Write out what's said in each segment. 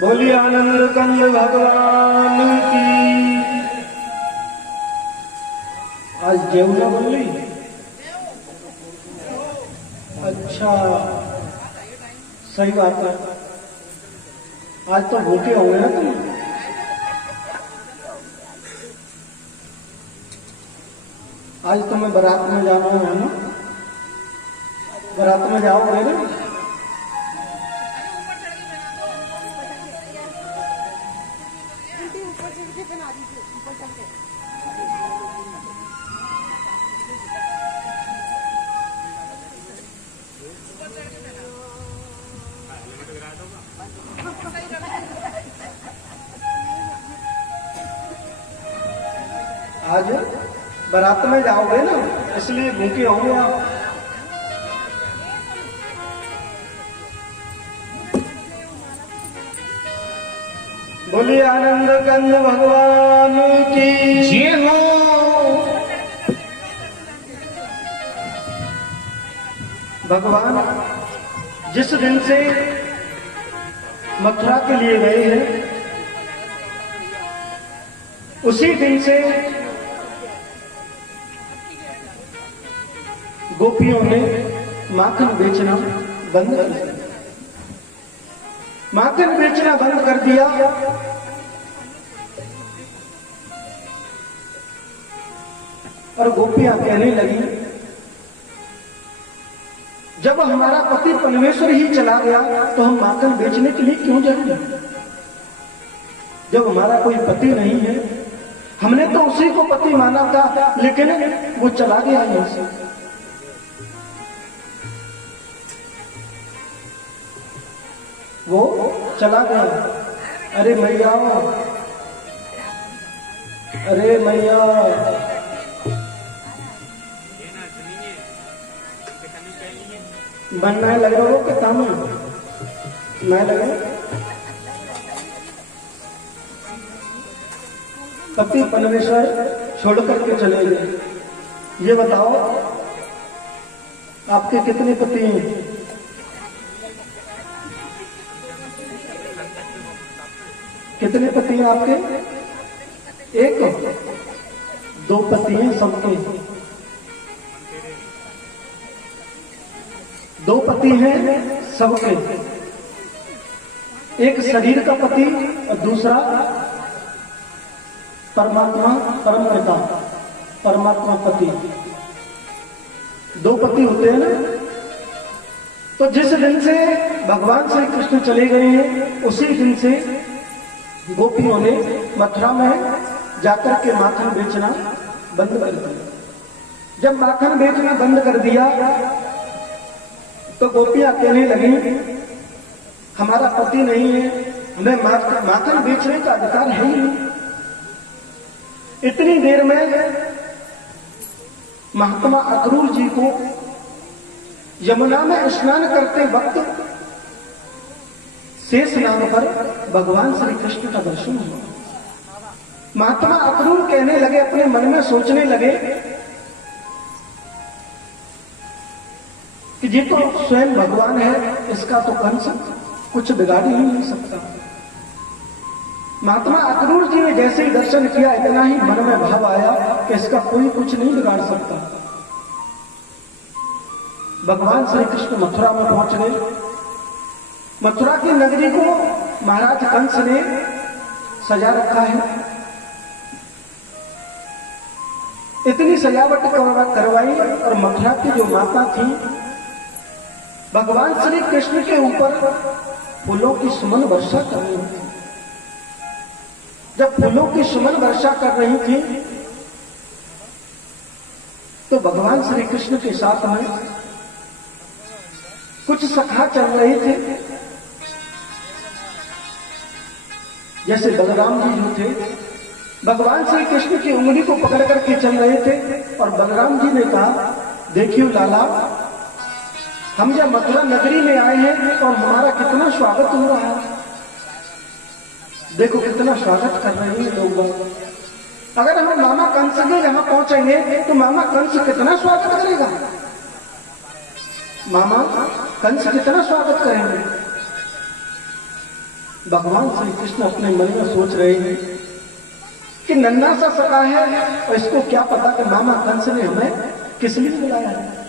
बोलिए आनंद कंद भगवान की। आज जेवना बोली। अच्छा, सही बात है। आज तो भूखे हो गए ना तुम। आज तुम्हें बारात में जाना है ना? बारात में जाओगे ना? आज बारात में जाओगे ना, इसलिए भूखे होंगे आप। बोलिए आनंद कंद भगवान की जय हो। भगवान जिस दिन से मथुरा के लिए गए हैं, उसी दिन से गोपियों ने माखन बेचना बंद कर दिया। माखन बेचना बंद कर दिया और गोपियां कहने लगी, जब हमारा पति परमेश्वर ही चला गया तो हम माखन बेचने के लिए क्यों जाएंगे? जब हमारा कोई पति नहीं है, हमने तो उसी को पति माना था, लेकिन वो चला गया यहां से। वो चला गया। अरे मैया, अरे मैया, बनना लग रहा हो कि ताम मैं लगे। पति परमेश्वर छोड़ करके चले गए। ये बताओ, आपके कितने पति हैं? कितने पति हैं आपके? एक, दो पति हैं सबके। दो पति हैं सबके। एक शरीर का पति और दूसरा परमात्मा, परम पिता, परमात्मा पति। दो पति होते हैं ना। तो जिस दिन से भगवान श्री कृष्ण चले गए हैं, उसी दिन से गोपियों ने मथुरा में जाकर के माखन बेचना बंद कर दिया। जब माखन बेचना बंद कर दिया तो गोपियां कहने लगी, हमारा पति नहीं है, हमें माखन बेचने का अधिकार है ही नहीं। इतनी देर में महात्मा अक्रूर जी को यमुना में स्नान करते वक्त शेष नाम पर भगवान श्री कृष्ण का दर्शन हुआ। महात्मा अक्रूर कहने लगे, अपने मन में सोचने लगे कि ये तो स्वयं भगवान है, इसका तो कंस कुछ बिगाड़ ही नहीं सकता। महात्मा अक्रूर जी ने जैसे ही दर्शन किया, इतना ही मन में भाव आया कि इसका कोई कुछ नहीं बिगाड़ सकता। भगवान श्री कृष्ण मथुरा में पहुंच गए। मथुरा की नगरी को महाराज कंस ने सजा रखा है। इतनी सजावट करवाई और मथुरा की जो माता थी, भगवान श्री कृष्ण के ऊपर फूलों की सुमन वर्षा कर रही थी। जब फूलों की सुमन वर्षा कर रही थी तो भगवान श्री कृष्ण के साथ में कुछ सखा चल रहे थे। जैसे बलराम जी जो थे, भगवान श्री कृष्ण की उंगली को पकड़ करके चल रहे थे और बलराम जी ने कहा, देखियो लाला, हम जब मथुरा नगरी में आए हैं और हमारा कितना स्वागत हो रहा है। देखो कितना स्वागत कर रहे हैं लोग। अगर हम मामा कंस के यहां पहुंचेंगे तो मामा कंस कितना स्वागत करेगा। मामा कंस कितना स्वागत करेंगे। भगवान श्री कृष्ण अपने मन में सोच रहे हैं कि नन्हा सा सका है और इसको क्या पता कि मामा कंस ने हमें किस लिए बुलाया है।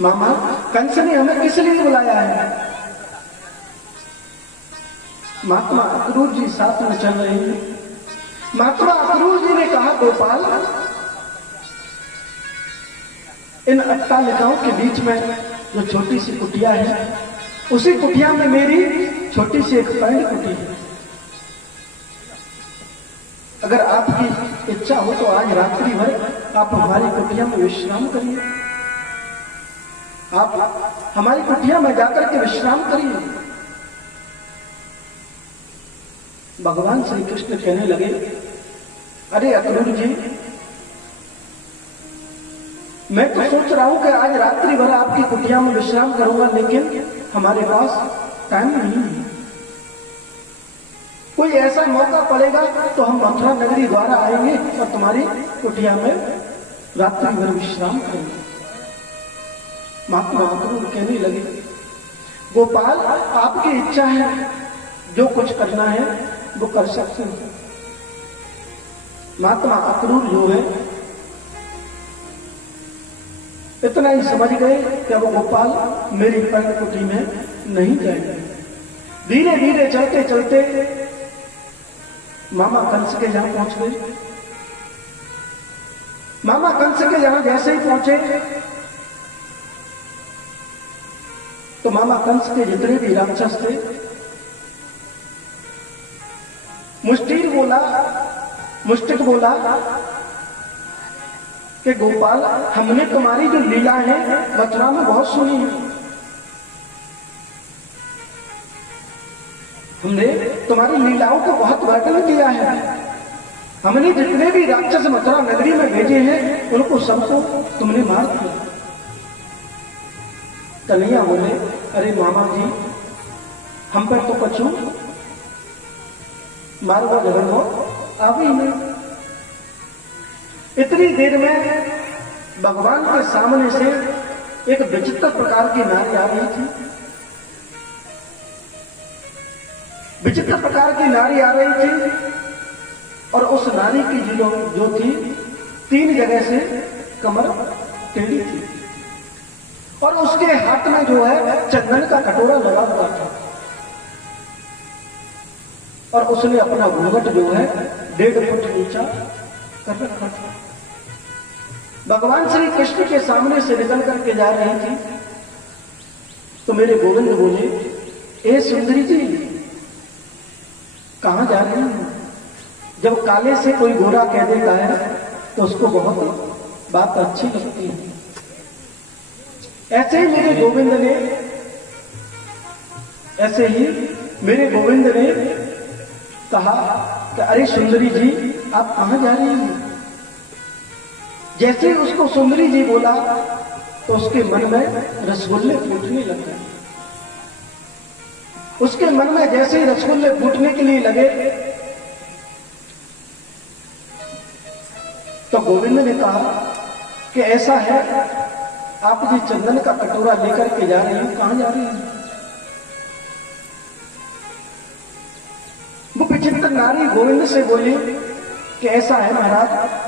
मामा कंस ने हमें किस लिए बुलाया है। महात्मा अक्रूर जी साथ में चल रहे हैं। महात्मा अक्रूर जी ने कहा, गोपाल, इन अट्टालिकाओं के बीच में जो छोटी सी कुटिया है, उसी कुटिया में मेरी छोटी सी एक पर्ण कुटी है। अगर आपकी इच्छा हो तो आज रात्रि भर आप हमारी कुटिया में विश्राम करिए। आप हमारी कुटिया में जाकर के विश्राम करिए। भगवान श्री कृष्ण कहने लगे, अरे अक्रूर जी, मैं तो सोच रहा हूं कि आज रात्रि भर आपकी कुटिया में विश्राम करूंगा, लेकिन हमारे पास टाइम नहीं है। कोई ऐसा मौका पड़ेगा तो हम मथुरा नगरी द्वारा आएंगे और तुम्हारी कुटिया में रात्रि भर विश्राम करेंगे। महात्मा अक्रूर कहने लगे, गोपाल, आपकी इच्छा है, जो कुछ करना है वो कर सकते हैं। महात्मा अक्रूर जो है इतना ही समझ गए कि वो गोपाल मेरी पर्ण कुटी में नहीं जाएंगे। धीरे धीरे चलते चलते मामा कंस के यहां पहुंच गए। मामा कंस के यहां जैसे ही पहुंचे तो मामा कंस के जितने भी राक्षस थे, मुष्टिक बोला कि गोपाल, हमने तुम्हारी जो लीला है मथुरा में बहुत सुनी है। हमने तुम्हारी लीलाओं को बहुत वर्णन किया है। हमने जितने भी राक्षस मथुरा नगरी में भेजे हैं उनको सबको तुमने मार दिया। कन्हैया बोले, अरे मामा जी, हम पर तो कछु मारवा झगड़ो आवे ही नहीं। इतनी देर में भगवान के सामने से एक विचित्र प्रकार की नारी आ रही थी। विचित्र प्रकार की नारी आ रही थी और उस नारी की जो थी, 3 जगह से कमर टेढ़ी थी और उसके हाथ में जो है चंदन का कटोरा लगा हुआ था और उसने अपना घूंघट जो है 1.5 फुट नीचा कर रखा था। भगवान श्री कृष्ण के सामने से निकल करके जा रही थी तो मेरे गोविंद बोले, ए सुंदरी जी, कहां जा रही हो? जब काले से कोई गोरा कह देता है तो उसको बहुत बात अच्छी लगती है। ऐसे ही मेरे गोविंद ने कहा कि अरे सुंदरी जी, आप कहां जा रही हो? जैसे ही उसको सुंदरी जी बोला तो उसके मन में रसगुल्ले फूटने लग गए। उसके मन में जैसे ही रसगुल्ले फूटने के लिए लगे तो गोविंद ने कहा कि ऐसा है, आप जी चंदन का कटोरा लेकर के जा रही हैं, कहां जा रही हैं? वो विचित्र नारी गोविंद से बोली कि ऐसा है महाराज,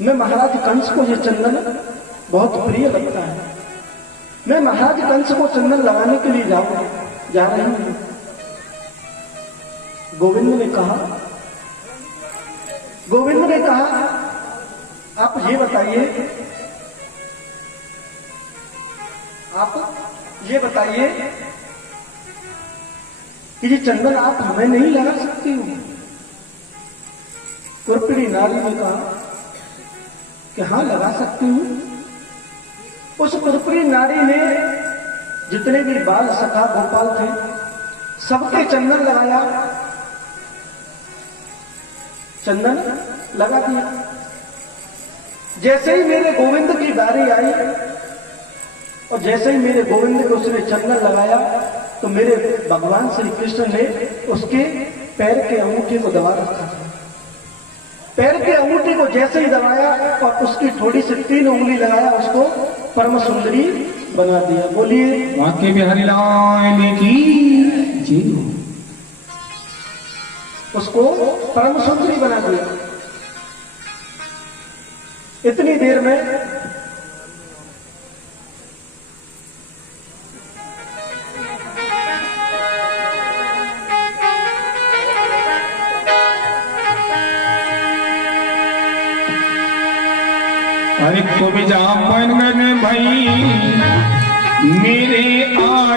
मैं महाराज कंस को ये चंदन बहुत प्रिय लगता है। मैं महाराज कंस को चंदन लगाने के लिए जा रही हूं। गोविंद ने कहा, आप ये बताइए कि ये चंदन आप हमें नहीं लगा सकती हो? कुरपड़ी नारी ने कहा कि हाँ, लगा सकती हूं। उस कुरपड़ी नारी ने जितने भी बाल सखा गोपाल थे सबके चंदन लगाया, चंदन लगा दिया। जैसे ही मेरे गोविंद की बारी आई और जैसे ही मेरे गोविंद को उसने चंदन लगाया तो मेरे भगवान श्री कृष्ण ने उसके पैर के अंगूठे को दबा रखा था। पैर के अंगूठे को जैसे ही दबाया और उसकी थोड़ी सी 3 उंगली लगाया, उसको परम सुंदरी बना दिया। बोलिए बांके बिहारी लाल की जय हो। उसको परम सुंदरी बना दिया। इतनी देर में अरे तो भी जा बन गए भाई मेरे आज